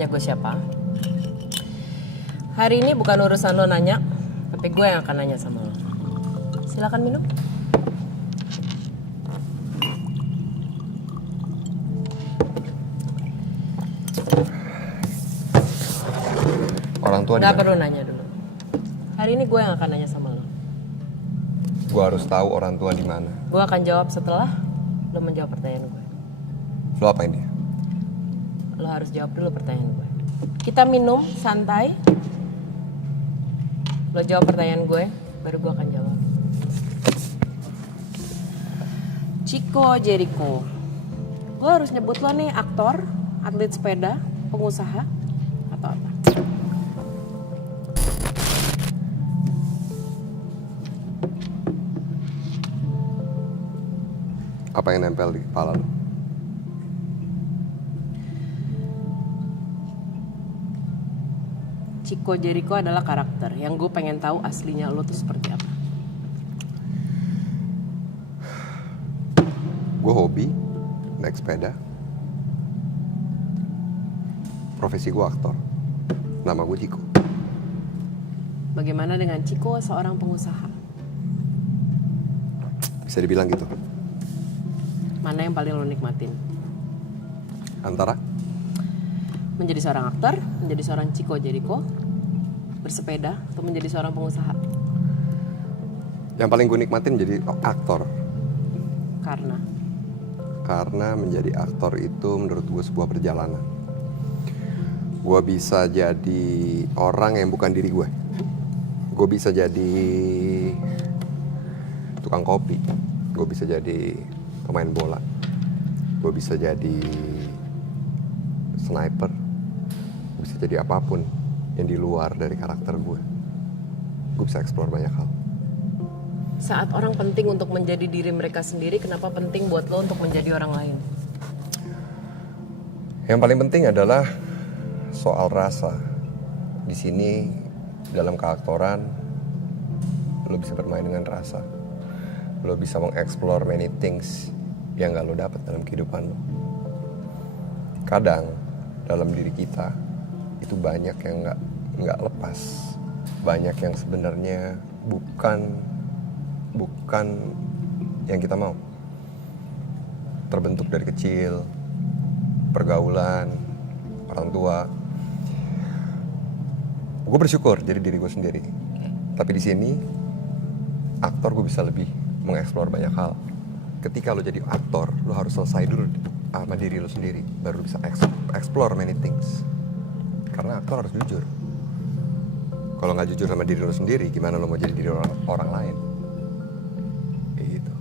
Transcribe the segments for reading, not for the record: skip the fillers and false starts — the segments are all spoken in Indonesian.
nanya gue siapa. Hari ini bukan urusan lo nanya, tapi gue yang akan nanya sama lo. Silakan minum. Orang tua Gak perlu nanya dulu. Hari ini gue yang akan nanya sama lo. Gue harus tahu orang tua di mana. Gue akan jawab setelah lo menjawab pertanyaan gue. Lo apain dia? Lo harus jawab dulu pertanyaan gue. Kita minum santai. Lo jawab pertanyaan gue, baru gue akan jawab. Chico Jericho. Gue harus nyebut lo nih aktor, atlet sepeda, pengusaha, atau apa? Apa yang nempel di kepala lo? Chico Jericho adalah karakter yang gue pengen tahu aslinya lo tuh seperti apa. Gue hobi naik sepeda. Profesi gue aktor. Nama gue Chico. Bagaimana dengan Chico seorang pengusaha? Bisa dibilang gitu. Mana yang paling lo nikmatin? Antara Menjadi seorang aktor, menjadi seorang Chico Jericho, bersepeda, atau menjadi seorang pengusaha? yang paling gue nikmatin jadi aktor. Karena menjadi aktor itu menurut gue sebuah perjalanan. Gue bisa jadi orang yang bukan diri gue. Gue bisa jadi tukang kopi. Gue bisa jadi pemain bola. Gue bisa jadi sniper. Gue bisa jadi apapun yang di luar dari karakter gue. Gue bisa explore banyak hal. Saat orang penting untuk menjadi diri mereka sendiri, kenapa penting buat lo untuk menjadi orang lain? Yang paling penting adalah soal rasa. Di sini dalam keaktoran lo bisa bermain dengan rasa. Lo bisa mengeksplor many things yang gak lo dapat dalam kehidupan lo. Kadang dalam diri kita itu banyak yang nggak lepas, banyak yang sebenarnya bukan yang kita mau. Terbentuk dari kecil, pergaulan, orang tua. Gue bersyukur jadi diri gue sendiri. Tapi di sini aktor gue bisa lebih mengeksplor banyak hal. Ketika lo jadi aktor, lo harus selesai dulu sama diri lo sendiri, baru lo bisa explore many things. Karena aktor harus jujur. Kalau nggak jujur sama diri lo sendiri, gimana lo mau jadi diri orang lain? Gitu.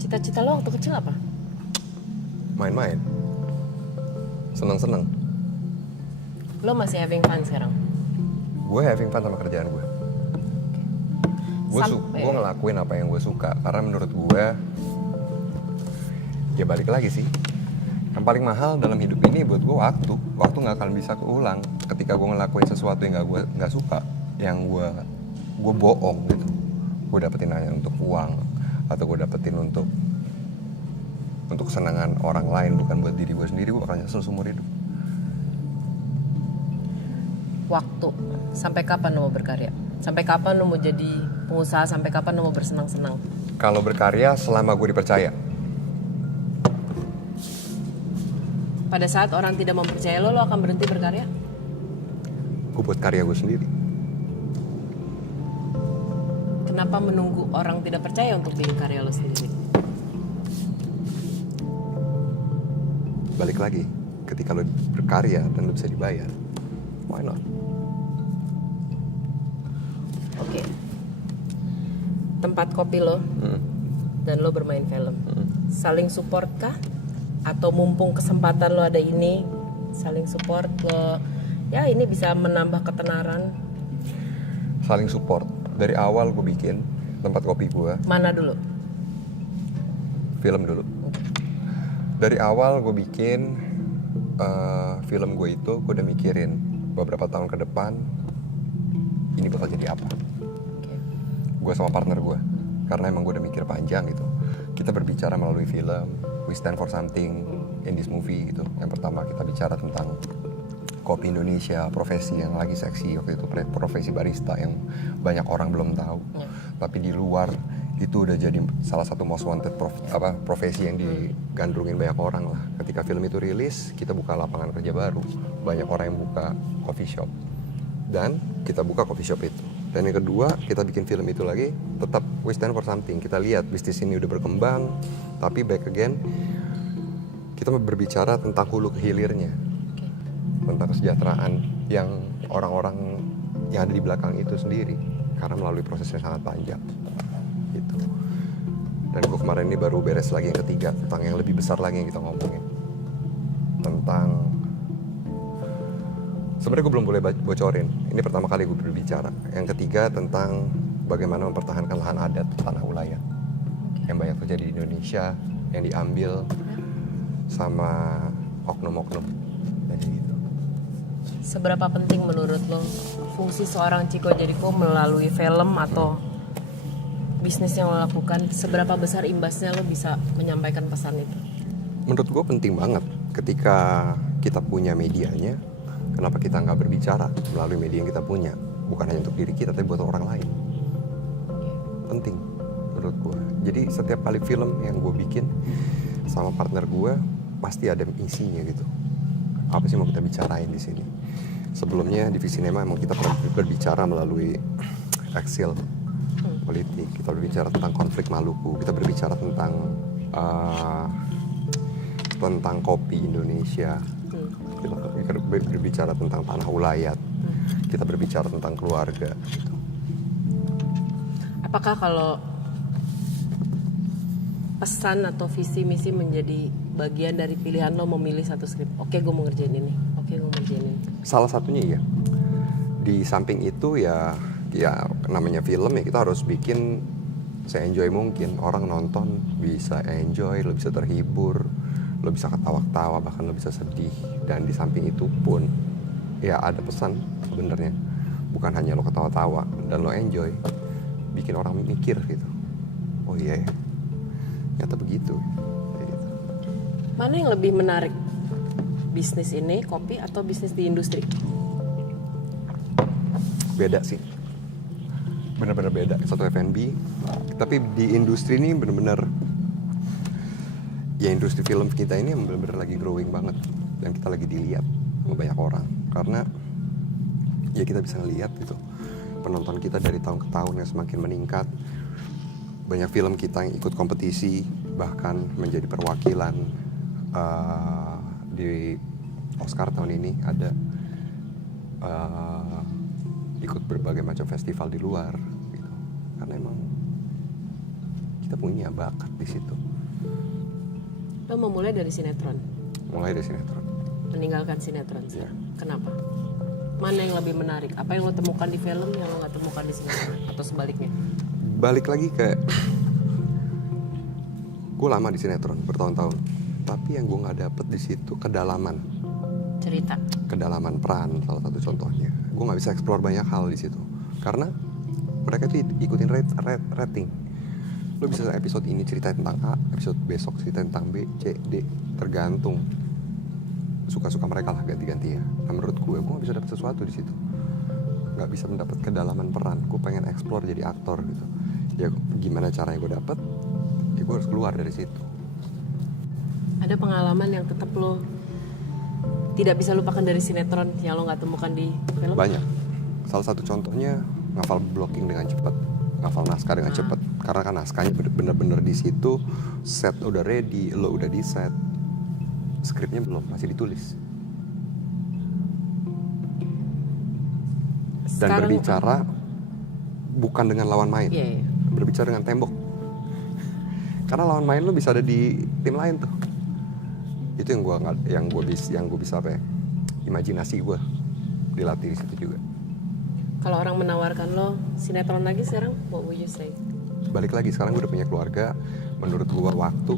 Cita-cita lo waktu kecil apa? Main-main, seneng-seneng. Lo masih having fun sekarang? Gue having fun sama kerjaan gue. Gue ngelakuin apa yang gue suka. Karena menurut gue, ya balik lagi sih, yang paling mahal dalam hidup ini buat gue waktu nggak akan bisa keulang. Ketika gue ngelakuin sesuatu yang nggak suka, yang gue bohong gitu, gue dapetin hanya untuk uang, atau gue dapetin untuk kesenangan orang lain, bukan buat diri gue sendiri, gue bakal nyesel seumur hidup. Waktu, sampai kapan lo mau berkarya? Sampai kapan lo mau jadi pengusaha? Sampai kapan lo mau bersenang-senang? Kalau berkarya selama gue dipercaya. Pada saat orang tidak mempercaya lo akan berhenti berkarya? Gue buat karya gue sendiri. Kenapa menunggu orang tidak percaya untuk bikin karya lo sendiri? Balik lagi, ketika lo berkarya dan lo bisa dibayar, why not? Oke. Tempat kopi lo dan lo bermain film, saling support kah? Atau mumpung kesempatan lo ada ini, saling support lo, ya ini bisa menambah ketenaran? Saling support. Dari awal gue bikin tempat kopi gue. Mana dulu? Film dulu. Dari awal gue bikin film gue itu, gue udah mikirin beberapa tahun ke depan ini bakal jadi apa. Gue sama partner gue, karena emang gue udah mikir panjang gitu. Kita berbicara melalui film, we stand for something in this movie gitu. Yang pertama kita bicara tentang kopi Indonesia, profesi yang lagi seksi waktu itu, profesi barista yang banyak orang belum tahu. Tapi di luar itu udah jadi salah satu most wanted profesi yang digandrungin banyak orang lah. Ketika film itu rilis, kita buka lapangan kerja baru, banyak orang yang buka coffee shop, dan kita buka coffee shop itu. Dan yang kedua, kita bikin film itu lagi, tetap we stand for something. Kita lihat bisnis ini udah berkembang, tapi back again kita berbicara tentang hulu ke hilirnya, tentang kesejahteraan yang orang-orang yang ada di belakang itu sendiri, karena melalui proses yang sangat panjang gitu. Dan gue kemarin ini baru beres lagi yang ketiga, tentang yang lebih besar lagi yang kita ngomongin, tentang, sebenarnya gue belum boleh bocorin, ini pertama kali gue berbicara. Yang ketiga tentang bagaimana mempertahankan lahan adat tanah ulayat yang banyak terjadi di Indonesia, yang diambil sama oknum-oknum jadi gitu. Seberapa penting menurut lo fungsi seorang Chico Jericho melalui film atau bisnis yang lo lakukan? Seberapa besar imbasnya lo bisa menyampaikan pesan itu? Menurut gue penting banget. Ketika kita punya medianya, kenapa kita nggak berbicara melalui media yang kita punya? Bukan hanya untuk diri kita, tapi buat orang lain. Penting menurut gue. Jadi setiap kali film yang gue bikin sama partner gue, pasti ada isinya gitu. Apa sih mau kita bicarain di sini? Sebelumnya di Visinema emang kita pernah berbicara melalui Excel politik. Kita berbicara tentang konflik Maluku. Kita berbicara tentang kopi Indonesia. Kita berbicara tentang tanah ulayat. Kita berbicara tentang keluarga. Gitu. Apakah kalau pesan atau visi misi menjadi bagian dari pilihan lo memilih satu skrip? Oke, gue mau ngerjain ini. Oke, gue mau ngerjain ini. Salah satunya iya. Di samping itu ya namanya film ya, kita harus bikin se-enjoy mungkin. Orang nonton bisa enjoy, lo bisa terhibur, lo bisa ketawa-ketawa, bahkan lo bisa sedih. Dan di samping itu pun ya ada pesan sebenarnya. Bukan hanya lo ketawa-tawa dan lo enjoy, bikin orang mikir gitu. Oh iya ya, ternyata begitu. Gitu. Mana yang lebih menarik? Bisnis ini, kopi, atau bisnis di industri? Beda sih. Bener-bener beda. Satu F&B, tapi di industri ini bener-bener, ya industri film kita ini bener-bener lagi growing banget. Dan kita lagi dilihat sama banyak orang. Karena ya kita bisa ngelihat gitu, penonton kita dari tahun ke tahun yang semakin meningkat. Banyak film kita yang ikut kompetisi, bahkan menjadi perwakilan di Oscar tahun ini, ada ikut berbagai macam festival di luar gitu. Karena emang kita punya bakat di situ. Lo memulai dari sinetron? Mulai dari sinetron. Meninggalkan sinetron sih. Yeah. Kenapa? Mana yang lebih menarik? Apa yang lo temukan di film yang lo gak temukan di sinetron? Atau sebaliknya? Balik lagi ke, gue lama di sinetron bertahun-tahun, tapi yang gue nggak dapet di situ kedalaman Cerita. Kedalaman peran salah satu contohnya. Gue nggak bisa explore banyak hal di situ karena mereka itu ikutin rating. Lo bisa episode ini cerita tentang A, episode besok cerita tentang B, C, D, tergantung suka-suka mereka lah, ganti-ganti ya. Nah menurut gue nggak bisa dapet sesuatu di situ, nggak bisa mendapat kedalaman peran. Gue pengen explore jadi aktor gitu. Ya gimana caranya gue dapet? Ya gue harus keluar dari situ. Ada pengalaman yang tetap lo tidak bisa lupakan dari sinetron yang lo nggak temukan di film? Banyak. Salah satu contohnya ngafal blocking dengan cepat, ngafal naskah dengan cepat. Karena kan naskahnya bener-bener di situ, set udah ready, lo udah di set, skripnya belum, masih ditulis. Dan Sekarang, berbicara bukan dengan lawan main, iya. berbicara dengan tembok. Karena lawan main lo bisa ada di tim lain tuh. Itu yang gue bisa apa ya? Imajinasi gue dilatih di situ juga. Kalau orang menawarkan lo sinetron lagi sekarang, what would you say? Balik lagi, sekarang gue udah punya keluarga. Menurut gue waktu,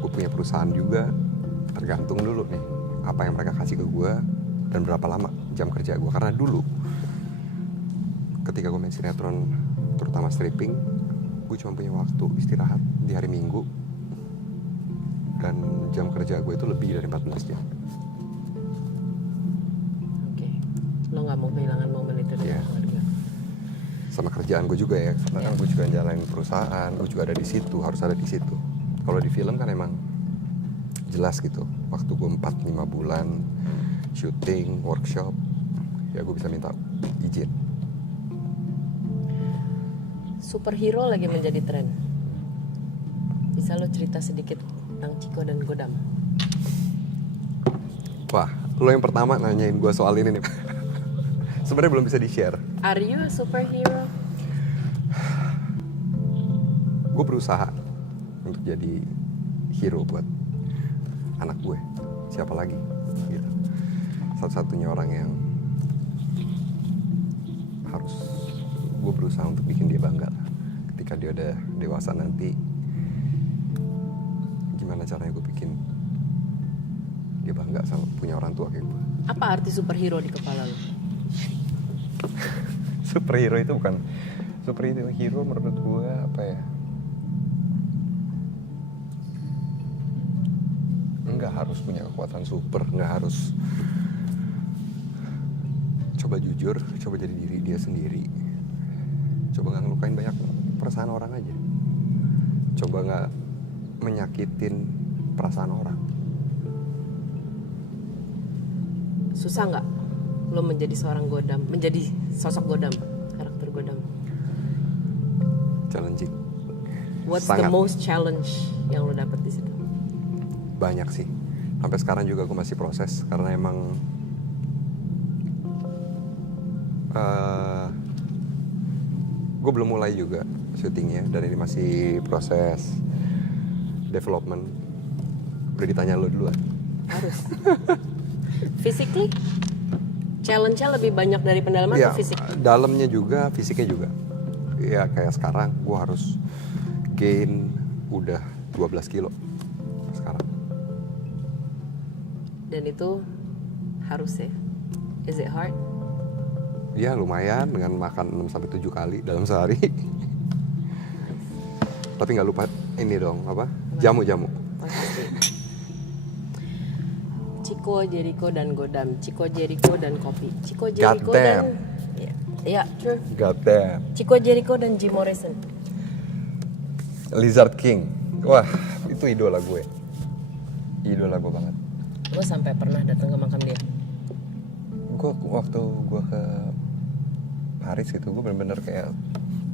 gue punya perusahaan juga. Tergantung dulu nih apa yang mereka kasih ke gue dan berapa lama jam kerja gue. Karena dulu ketika gue main sinetron, terutama stripping, gue cuma punya waktu istirahat di hari Minggu, dan jam kerja gue itu lebih dari 14 jam. mau kehilangan momen itu dengan Iya. keluarga. Sama kerjaan gue juga ya, karena kan gue juga jalanin perusahaan, gue juga ada di situ, harus ada di situ. Kalau di film kan emang jelas gitu, waktu gue 4-5 bulan syuting, workshop, ya gue bisa minta izin. Superhero lagi menjadi tren. Bisa lo cerita sedikit tentang Chico dan Godam? Wah, lo yang pertama nanyain gue soal ini nih. Sebenarnya belum bisa di-share. Are you a superhero? Gue berusaha untuk jadi hero buat anak gue. Siapa lagi? Gitu. Satu-satunya orang yang harus gue berusaha untuk bikin dia bangga lah. Ketika dia udah dewasa nanti, gimana caranya gue bikin dia bangga sama punya orang tua kayak gue. Apa arti superhero di kepala lo? Superhero itu bukan superhero menurut gue apa ya? Nggak harus punya kekuatan super, nggak harus. Coba jujur, coba jadi diri dia sendiri. Coba nggak ngelukain banyak perasaan orang aja. Coba nggak menyakitin perasaan orang. Susah nggak lo menjadi seorang Godam, menjadi sosok Godam, karakter Godam? Challenging. What's the Sangat. most challenge yang lo dapet di situ? Banyak sih. Sampai sekarang juga gue masih proses karena emang gue belum mulai juga syutingnya dan ini masih proses development. Udah ditanya lo duluan. Harus. Physically, challenge-nya lebih banyak dari pendalaman Ya, atau fisik? dalamnya juga, fisiknya juga. Ya kayak sekarang gue harus gain udah 12 kilo sekarang. Dan itu harus ya. Is it hard? Ya lumayan dengan makan 6-7 kali dalam sehari. Tapi nggak lupa ini dong, apa? Jamu-jamu. Pasti. Chico, Jericho, dan Godam. Chico, Jericho, dan kopi. Chico, Jericho, damn. dan... Ya, true. God damn. Chico, Jericho, dan Jim Morrison. Lizard King. Wah, itu idola gue. Idola gue banget. Gue sampai pernah datang ke makam dia. Gue waktu gue ke Paris gitu, gue bener-bener kayak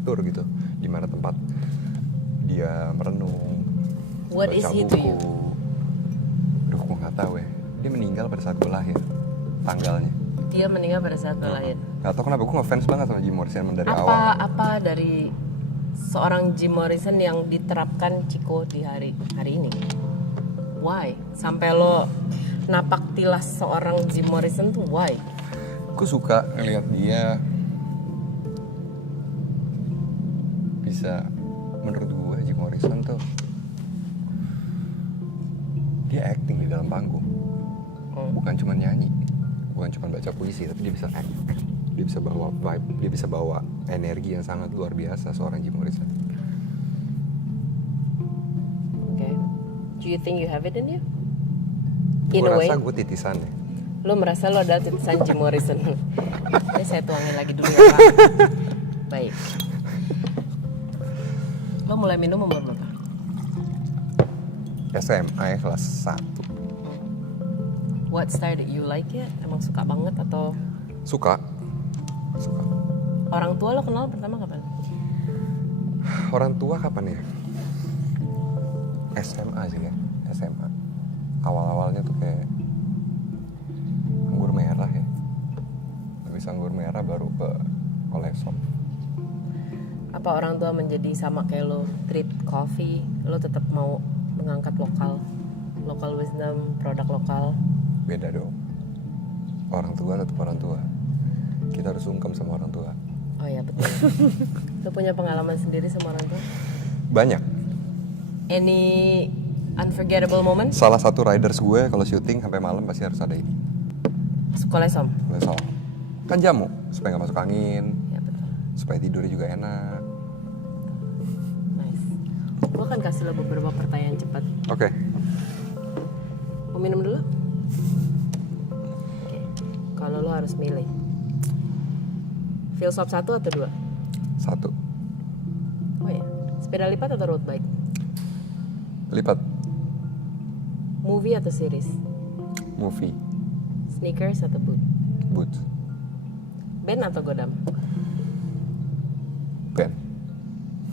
tour gitu. Di mana tempat dia merenung. What baca is he to buku. you? Duh, gue nggak tahu ya. Dia meninggal pada saat gue lahir. Tanggalnya. Dia meninggal pada saat lo lahir. Gak tau kenapa gue ngefans banget sama Jim Morrison dari awal. Apa dari seorang Jim Morrison yang diterapkan Chico di hari ini? Why? Sampai lo napak tilas seorang Jim Morrison tuh why? Gue suka ngeliat dia bisa, menurut gue Jim Morrison tuh dia acting di dalam panggung, bukan cuma nyanyi, bukan cuma baca puisi, tapi dia bisa act, dia bisa bawa vibe, dia bisa bawa energi yang sangat luar biasa seorang Jim Morrison. Okay. Do you think you have it in you? In Gue a way, rasa gue titisannya. lo merasa lo adalah titisan Jim Morrison. Ini saya tuangin lagi dulu ya Pak. Baik. Lo mulai minum umur berapa? SMA ya, kelas 1. What style that you like it? Emang suka banget atau Suka. orang tua lo kenal pertama kapan? Orang tua kapan ya? SMA sih ya, SMA. Awal-awalnya tuh kayak anggur merah ya. Habis anggur merah baru ke Kolesop. Apa orang tua menjadi sama kayak lo treat coffee, lo tetap mau mengangkat local wisdom, produk lokal? Beda dong. Orang tua tetap orang tua. Kita harus sungkem sama orang tua. Oh ya betul. Lo punya pengalaman sendiri sama orang tua? Banyak. Any unforgettable moment? Salah satu riders gue kalau syuting sampai malam pasti harus ada ini. Sekolah som? Kolesop. Kan jamu supaya nggak masuk angin, Ya betul. supaya tidurnya juga enak. Nice. Gue akan kasih lo beberapa pertanyaan cepat. Oke. Mau minum dulu? Oke. Kalau lo harus milih Philshop 1 atau 2? 1. Oh ya. Sepeda lipat atau road bike? Lipat. Movie atau series? Movie. Sneakers atau boot? Boot. Band atau Godam? Band.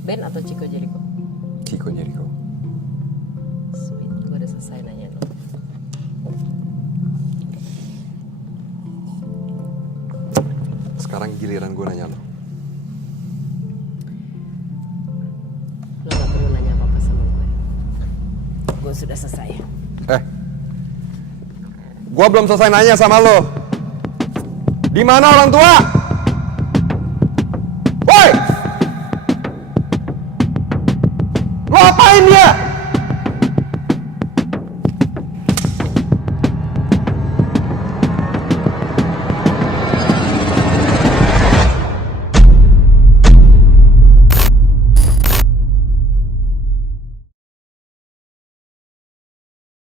Band atau Chico Jericho? Chico Jericho. Sweet, gue udah selesai nanya lo. Sekarang giliran gue nanya lo. Lo gak perlu nanya apa-apa sama gue. Gue sudah selesai. Gue belum selesai nanya sama lo. Di mana orang tua? Woi! Lo apain dia?